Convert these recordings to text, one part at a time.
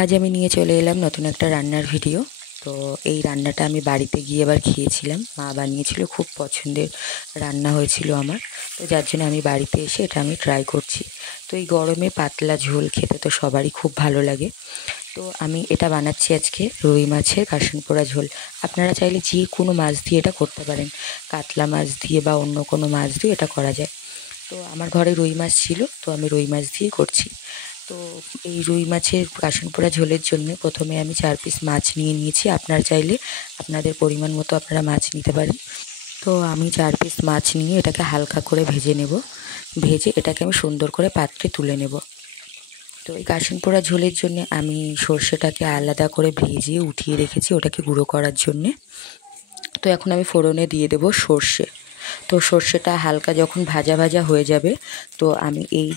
আজ আমি নিয়ে চলে এলাম নতুন একটা রান্নার ভিডিও। তো এই রান্নাটা আমি বাড়িতে গিয়ে এবার খেয়েছিলাম, মা বানিয়েছিল, খুব পছন্দের রান্না হয়েছিল আমার। তো যার জন্য আমি বাড়িতে এসে এটা আমি ট্রাই করছি। তো এই গরমে পাতলা ঝোল খেতে তো সবারই খুব ভালো লাগে। তো আমি এটা বানাচ্ছি আজকে রুই মাছের কাশন পোড়া ঝোল। আপনারা চাইলে যে কোনো মাছ দিয়ে এটা করতে পারেন, কাতলা মাছ দিয়ে বা অন্য কোনো মাছ দিয়ে এটা করা যায়। তো আমার ঘরে রুই মাছ ছিল, তো আমি রুই মাছ দিয়েই করছি। তো এই রুই মাছের কাশন পোড়া ঝোলের জন্য প্রথমে আমি 4 পিস মাছ নিয়ে নিয়েছি। আপনারা চাইলে আপনাদের পরিমাণ মতো আপনারা মাছ নিতে পারেন। তো আমি 4 পিস মাছ নিয়ে এটাকে হালকা করে ভেজে নেব। ভেজে এটাকে আমি সুন্দর করে পাত্রে তুলে নেব। তো এই কাশন পোড়া ঝোলের জন্য আমি সর্ষেটাকে আলাদা করে ভেজে উঠিয়ে রেখেছি ওটাকে গুঁড়ো করার জন্যে। তো এখন আমি ফোড়নে দিয়ে দেব সর্ষে। তো সর্ষেটা হালকা যখন ভাজা ভাজা হয়ে যাবে, তো আমি এই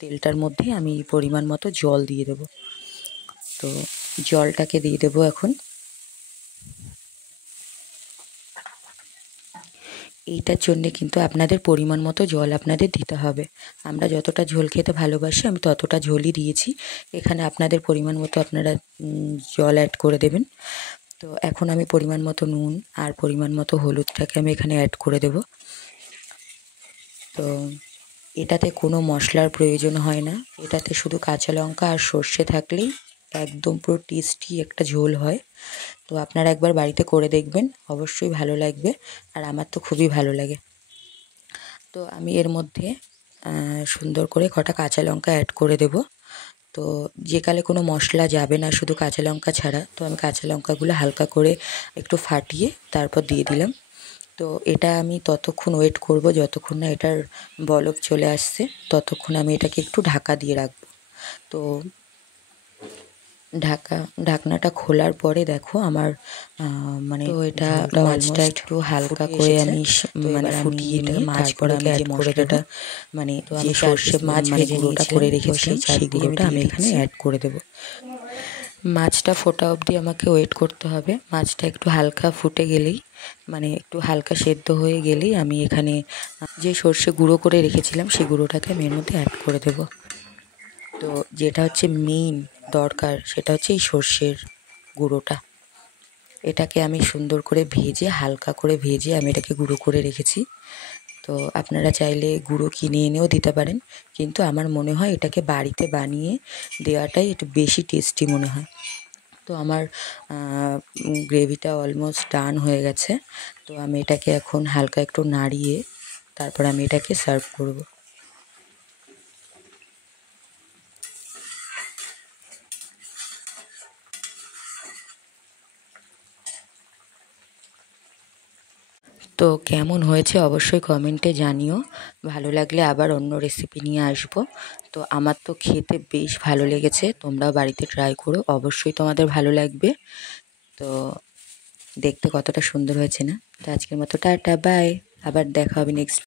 তেলটার মধ্যে আমি পরিমাণ মতো জল দিয়ে দেব। তো জলটাকে দিয়ে দেব এখন। এইটার জন্যে কিন্তু আপনাদের পরিমাণ মতো জল আপনাদের দিতে হবে। আমরা যতটা ঝোল খেতে ভালোবাসি আমি ততটা ঝোলই দিয়েছি। এখানে আপনাদের পরিমাণ মতো আপনারা জল অ্যাড করে দেবেন। তো এখন আমি পরিমাণ মতো নুন আর পরিমাণ মতো হলুদটাকে আমি এখানে অ্যাড করে দেব। তো এটাতে কোনো মশলার প্রয়োজন হয় না, এটাতে শুধু কাঁচা লঙ্কা আর সর্ষে থাকলেই একদম পুরো টেস্টি একটা ঝোল হয়। তো আপনারা একবার বাড়িতে করে দেখবেন, অবশ্যই ভালো লাগবে। আর আমার তো খুবই ভালো লাগে। তো আমি এর মধ্যে সুন্দর করে কটা কাঁচা লঙ্কা অ্যাড করে দেব। তো যেকালে কোনো মশলা যাবে না শুধু কাঁচা লঙ্কা ছাড়া, তো আমি কাঁচা লঙ্কাগুলো হালকা করে একটু ফাটিয়ে তারপর দিয়ে দিলাম। তো এটা আমি ততক্ষণ ওয়েট করব যতক্ষণ না এটার বলক চলে আসছে, ততক্ষণ আমি এটাকে একটু ঢাকা দিয়ে রাখবো। তো ঢাকনাটা খোলার পরে দেখো আমার মানে তো এটা মাছটা একটু হালকা করে আমি মানে ফুটিয়ে নিয়ে তারপরে আমি যে মশলাটা মানে তো আমি সর্ষে মাছ ভেজে গুঁড়োটা করে রেখেছিলাম সেই গুঁড়োটা আমি এখানে অ্যাড করে দেব। মাছটা ফোটা অবধি আমাকে ওয়েট করতে হবে। মাছটা একটু হালকা ফুটে গেলেই মানে একটু হালকা সেদ্ধ হয়ে গেলেই আমি এখানে যে সর্ষে গুঁড়ো করে রেখেছিলাম সেই গুঁড়োটাকে আমি এর মধ্যে অ্যাড করে দেব। তো যেটা হচ্ছে মেইন দরকার সেটা হচ্ছে এই সর্ষের গুঁড়োটা। এটাকে আমি সুন্দর করে ভেজে হালকা করে ভেজে আমি এটাকে গুঁড়ো করে রেখেছি। তো আপনারা চাইলে গুঁড়ো কিনে এনেও দিতে পারেন, কিন্তু আমার মনে হয় এটাকে বাড়িতে বানিয়ে দেওয়াটাই একটু বেশি টেস্টি মনে হয়। তো আমার গ্রেভিটা অলমোস্ট ডান হয়ে গেছে। তো আমি এটাকে এখন হালকা একটু নাড়িয়ে তারপর আমি এটাকে সার্ভ করব। তো কেমন হয়েছে অবশ্যই কমেন্টে জানিও। ভালো লাগলে আবার অন্য রেসিপি নিয়ে আসবো। তো আমার তো খেতে বেশ ভালো লেগেছে, তোমরাও বাড়িতে ট্রাই করো, অবশ্যই তোমাদের ভালো লাগবে। তো দেখতে কতটা সুন্দর হয়েছে না? তো আজকের মতো টাটা, বাই। আবার দেখা হবে নেক্সট